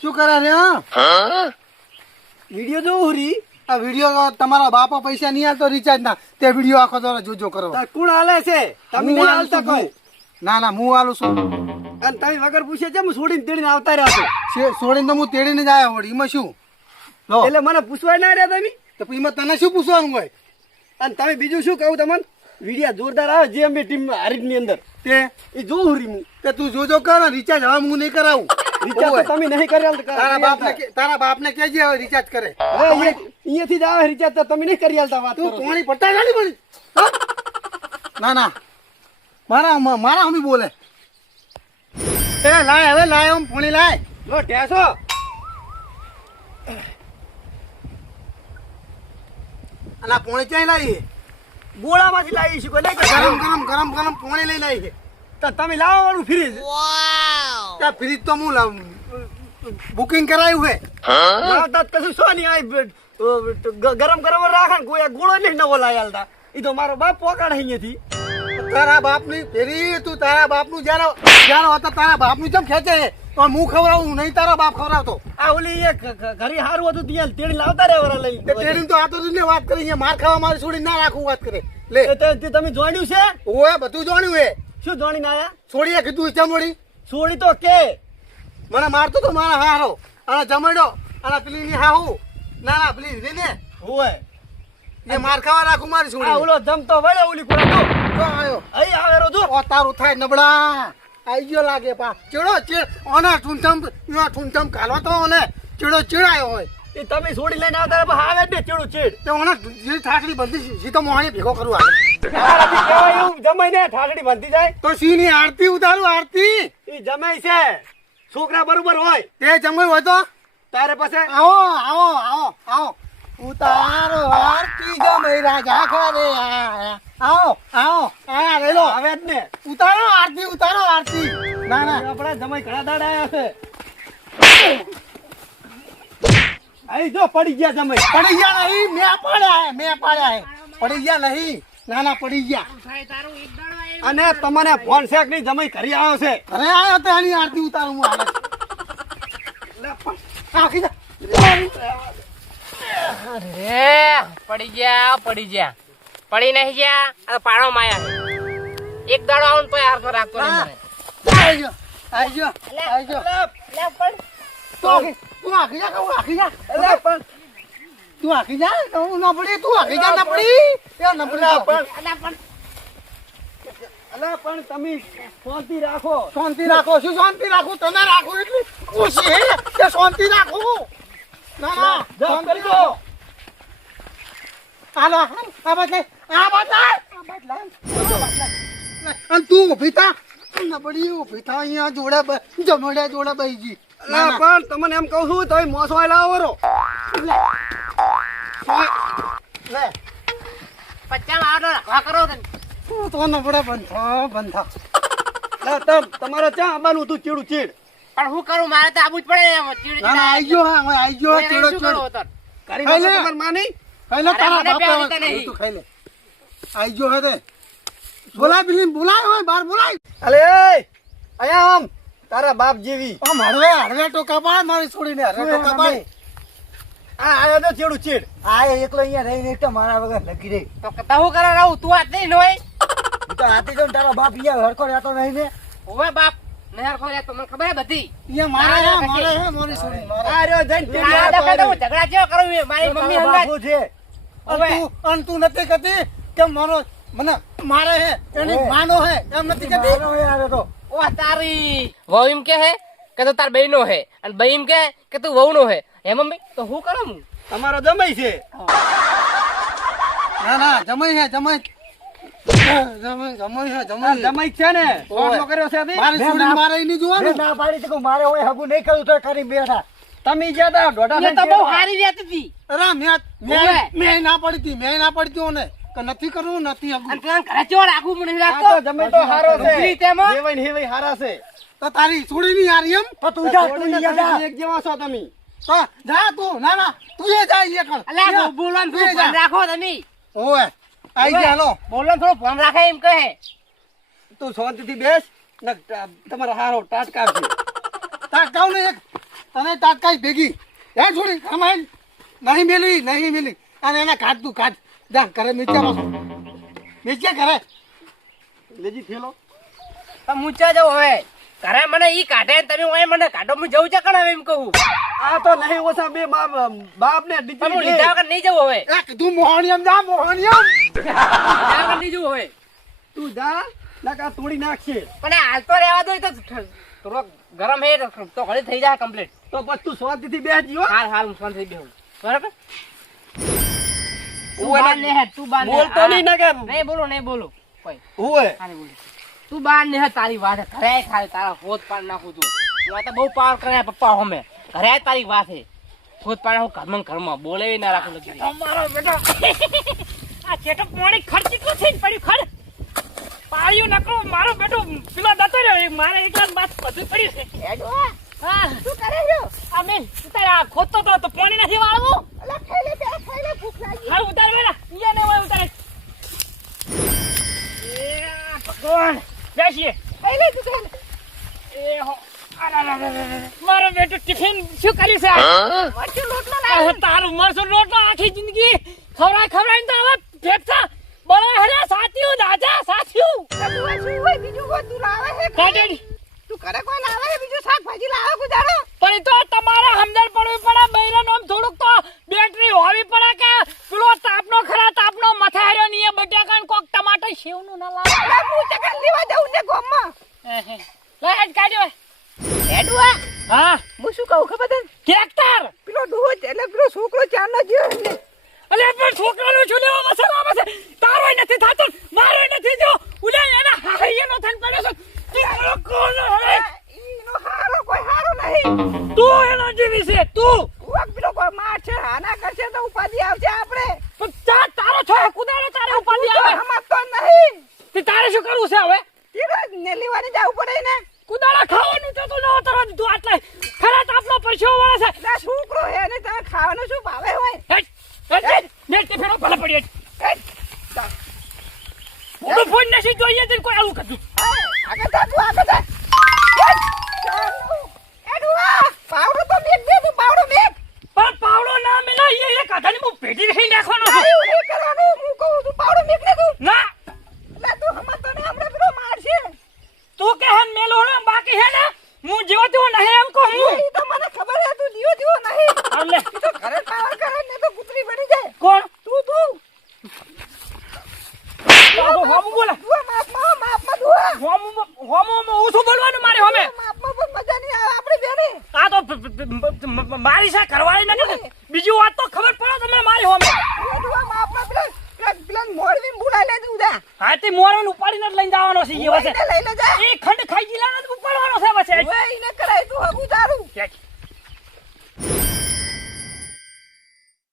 શું કરે રે? વિડિયો જોઉં રી. આ વિડિયો તમારા બાપા પૈસા નહીં આલતો રિચાર્જ ના, તે વિડિયો આખો દ્વારા જોજો કરો. કોણ હાલે છે? તમે નહીં હાલતા કોઈ? ના ના, હું આલું છું. અને તમે વગર પૂછે છે હું છોડીને તેડીને આવતા રહ્યા છો. છોડીને તો હું તેડીને જ આવ્યો વળી. એમાં શું? એટલે મને પૂછવા ના રહ્યા તમે? તો એમાં તને શું પૂછવાનું હોય? અને તમે બીજું શું કહું તમને? વિડિયા જોરદાર આવે જે અમે ટીમ હરીફની અંદર તે એ જોઉં રી હું. તે તું જોજો કર. રિચાર્જ હવે હું નહીં કરાવું. રિચાર્જ તો તમે નહીં કરી તારા બાપને કહેજે હવે રિચાર્જ કરે. અહીંયાથી જ આવે રિચાર્જ તો તમે નહીં કરી આલતા. વાત તું પાણી પટ્ટા ગાડી પડી. ના ના, મારા હમી બોલે. એ લાય, હવે લાય, આમ પાણી લાય. લો ટેસો અને આ પાણી ક્યાંય લાવી? ગોળામાંથી લાવી છું નહીં ગરમ પાણી લઈ લાવી છે. તો તમે લાવો વાળું ફ્રીજ. ત્યાં ફ્રીજ તો હું લાવું, બુકિંગ કરાયું છે. કશું શું નહીં આ ગરમ રાખે ને કોઈ ગોળો નહીં નવો લાવી આલતા. એ તો મારો બાપ પોકાડે અહીંયાથી. તારા બાપની ફેરી તું તારા બાપનું જ્યારે હતા તારા બાપનું જેમ ખેંચે છે. પણ હું ખવડાવું નહીં, તારા બાપ ખવડાવતો. આ ઓલી એક ઘરે સારું હતું ત્યાં તેડી લાવતા રે વરા લઈ. તેડીને તો આ તો ને વાત કરી, માર ખાવા મારી છોડી ના રાખું વાત કરે. લે તમે જોડ્યું છે? ઓએ બધું જોણ્યું હે. શું જોડીને આયા? છોડીએ કીધું ચમડી છોડી તો કે મને મારતો તો મારા હારો અને જમડો અને પેલી ની હાહુ. ના ના, પેલી રે ને હોય એ માર ખાવા રાખું મારી છોડી. ઓલો જમતો વળે ઓલી કોડા તો આવ્યો અહીં આવે રોજો. ઓ તારું થાય નબળા. આઈ ગયો લાગે પા. ચેડો ઓને ઠુંઠમ કાલવા તો ઓને ચેડાયો હોય. એ તમે છોડી લઈને આવતા રે આવે ને ચેડું ચેડ. તો ઓને જે ઠાકડી બંધી સીધો મોહાણી ભેગો કરું આવે. એવું જમાઈ ને ઠાકડી બાંધી જાય તો સીની આરતી ઉતારું. આરતી એ જમાઈ છે. છોકરા બરોબર હોય તે જમાઈ હોય તો તારે પાસે આવો ઉતારો આરતી જમાઈ રાજા ઘરે આવો લઈ લો. આવે જ ને ઉતારો આરતી. ના ના, આપડા જમાઈ ઘણા દાડા આયા છે. અહીં જો પડી ગયા જમાઈ. પડી ગયા નહીં, મેં પાડ્યા પડી ગયા નહીં. ના ના, પડી ગયા. અને તમને ફોન શેક ની જમાઈ ઘરે આવ્યો છે. અરે આયો તો એની આરતી ઉતારું હું હાલ. આખી જા. અરે પડી ગયા પડી નહીં ગયા. આ પાડો માયા એક દાડો આવું તો હારતો રાખતો નહીં મને. આઈ ગયો. તું આખી જા, કહું આખી જા. તું આખી જા, કહું ના પડી. તું આખી જા, ના પડી. એ ના પડી. અલા પણ તમે શાંતિ રાખો. શાંતિ રાખો. શું શાંતિ રાખું? તને રાખું એટલી ખુશી હે કે શાંતિ રાખું? ના ના, કરી દો. હાલો આ બાદ લાય. અને તું ઊભી થા. ના પડી ઊભી થા. અહીંયા જોડે બેહી ગઈ. અલા પણ તમને એમ કહું છું તમે મોસો લાવો રો. લે પચ્ચા મારો રાખવા કરો તને. તું તો નબળા બંધા. તમારે ક્યાં આવવાનું હતું? ચીડું ચીડ. પણ હું કરું? મારે તો આવું જ પડે એમ. ચીડ ના ના, આઈ ગયો. હા આઈ ગયો. ચેડો કરી ખાઈ લે. તમાર માં નહીં. ખાઈ લે. તારા મને બાપા પ્યાર દેતા નહીં. તું ખાઈ લે. આઈ ગયો હે તે. બોલાય બિલી, બોલાય હોય બહાર બોલાય. અલે અહીંયા આમ તારા બાપ જેવી. આમ હળવે ટોકા પાડ મારી છોડીને. હળવે ટોકા પાડ. આ આયો તો ચીડું ચીડ. આ એકલો અહીંયા રહીને એકટા મારા વગર લગી રહી. તો હું કરા રહું? તું હાથ નહીં લોય. તો હાથી જો તારા બાપ અહીંયા હરખો રહેતો નહીં ને. ઓવે બાપ નહેર ખોલ્યા તો મને ખબર હે બધી. અહીંયા મારી છોડી મારે. આ રહ્યો જઈને આ દફા તો હું ઝઘડા જેવો કરું છું. મારી મમ્મી હંગાત. બાપુ છે. અને તું નથી કહેતી કે મને મારે હે એની માનો હે એમ નથી કહેતી. ઓ તારી વહુ એમ કે હે કે તો તાર બહેનો હે અને બઈ એમ કે તું વહુનો હે. હે મમ્મી તો હું કરું હું? તમારો જમાઈ છે. ના ના, જમાઈ છે ને ફોન કર્યો છે અભી? મારી છોડી મારે ઈ નહીં જોવાનું. ના પાડી તો મારે હોય હગું નહીં કર્યું તો કરી બેઠા. તમે જ્યાં તા દોઢા એ તો બહુ સારી રહેતી હતી. અરે ઓવે. મેં ના પડી હતી ઓને કે નથી કરવું નથી હગું. અને તને ઘરે ચો રાખવું પણ નહીં આ રાખતો. તો જમે તો હારો છે. ડુંગળી તેમાં? હેવાય ને હેવાય હારા છે. તો તારી છોડી ની યાર એમ તો તું જા, તું અહીંયા જા. એક જેવા છો તમે. તો જા તું. ના ના, તું એ જા એ કર. અલ્યા બોલવાનું થોડું ધ્યાન રાખો તમે. ઓય આઈ ગયા. હાલો બોલવાનું થોડું ધ્યાન રાખે એમ કહે. તું શાંતિથી બેસ. ને તમારા હારો ટાટકા છે. તાટકાવ ને એક તને તાટકાઈ ભેગી હે છોડી આમાં નહીં મેલી અને એના કાઢ તું કાઢ જા કરે નીચે કરે લેજી થેલો. મૂંચા જાવ હવે ઘરે મને ઈ કાઢે ને તમે ઓય મને કાઢો હું જવું છે કણ હવે એમ કહું આ તો નહીં ઓછા બે બાપ ને પણ હું લીધા વગર નહીં જવું હવે એ કીધું મોહનિયમ જા મોહનિયમ લીધા વગર નહીં જવું હવે તું જા નકા તોડી નાખશે. પણ આ હાલ તો રહેવા દો એ તો થોડોક ગરમ હે તો ઘડી થઈ જાય કમ્પ્લીટ તો પછી તું શાંતિથી બેસજી હો. હાલ હું શાંતિ બેહું બરાબર હું એને તું બાર ને બોલતો નહીં ને કે નહીં બોલો કોઈ હોય હાલે બોલો તું બાર ને હે તારી વાત ઘરે ખાલી તારા હોત પાડ નાખું તું તું તો બહુ પાવર કરે પપ્પા હોમે ઘરે તારી વાત હે હોત પાડ હું ઘરમાં બોલે ના રાખું લગી અમારો બેટો આ ચેટો પાણી ખર્ચી કો થઈને પડ્યું ખડ પાળ્યો નકરો મારો બેટો પેલો દતો રહ્યો મારે એકલા બાત બધું પડ્યું છે હા શું કરે છો અમે તારા ખોતો તો પાણી નથી વાળવું અલા ખાઈ લે ભૂખ લાગી હા ઉતાર વેલા ઈયા ને હોય ઉતાર એ ભગવાન બેસીએ ખાઈ લે તું એ હો મારો બેટો ટિફિન શું કર્યું છે મરચું રોટલો લાવ્યો તારું મરચું રોટલો આખી જિંદગી ખવરાઈને તો આવા ફેફસા બળે હરે સાથીઓ દાદા સાથીઓ તું શું હોય બીજું કોઈ તું લાવે છે કાટેડી તું કરે કોઈ લાવે છે બીજું શાકભાજી લાવે ગુજારો પણ તો તમારે સમજણ પડવી પડે બૈરાનો આમ થોડુંક તો બેટરી હોવી પડે કે પેલો તાપનો મથા હાર્યો ની બટાકા કોક ટમાટર સેવનું ના લાવે હું ચકન લેવા જાઉં છે ગોમમાં લે હેડ કાઢ્યો હેડવા હા હું શું કહું ખબર તને ટ્રેક્ટર પેલો ડોહો એટલે પેલો છોકરો ચારનો જીવ ને અલે પણ છોકરાનો શું લેવા મસાલા છે તારોય નથી થાતો મારોય નથી જો ઉલે એના હાઈનો થન પડ્યો છે તારો કોણ હે ઈનો હારો કોઈ હારો નહીં તું એનો જીવી છે તું ઉક પેલો કોઈ માર છે હાના કરશે તો ઉપાધી આવશે આપણે પણ તારો છો કુદાડો તારે ઉપાધી આવે હમત તો નહીં તે તારે શું કરવું છે હવે તીરજ ને લેવાની જાવ પડે ને કુદાડા ખાવાનું તો તું ન ઉતરવા દીધું આટલે ખરા તાપનો પરસેવો વળે છે ના છોકરો હે ને તારે ખાવાનું શું ભાવે હોય ને તે ફેરો ભલે પડી હું ફોન નથી જોઈએ તે કોઈ આવું કરું આગળ જા પાવડો તો મેક દે તું પાવડો મેક પણ પાવડો ના મેલા એ કાઢાની હું પેટી રહી નાખવાનો છે એવું કરવાનું હું કહું તું પાવડો મેક ને તું ના લે તું હમત તો ને હમણે પેલો મારશે તું કે હન મેલો ને બાકી હે ને હું જેવો તેવો નહીં એમ કહું હું ઈ તો મને ખબર હે તું જીવો તેવો નહીં અલે તું તો ઘરે પાવર કરે ને તો કૂતરી બની જાય કોણ તું હોમ બોલા માપમાં દુઆ હોમ ઓછું બોલવાનું મારે હોમે માપમાં પણ મજા નહીં આવે આપણી બેની આ તો મારી સા કરવાળી નથી બીજી વાત તો ખબર પડે તમને મારી હોમે દુઆ માપમાં પેલા મોરવી બોલા લે તું જા હા તે મોરવીને ઉપાડીને જ લઈને જવાનો છે એ વસે લઈ લે જા એ ખંડ ખાઈ ગયેલા ને ઉપાડવાનો છે વસે ઓય ઈને કરાય તું હબુ તારું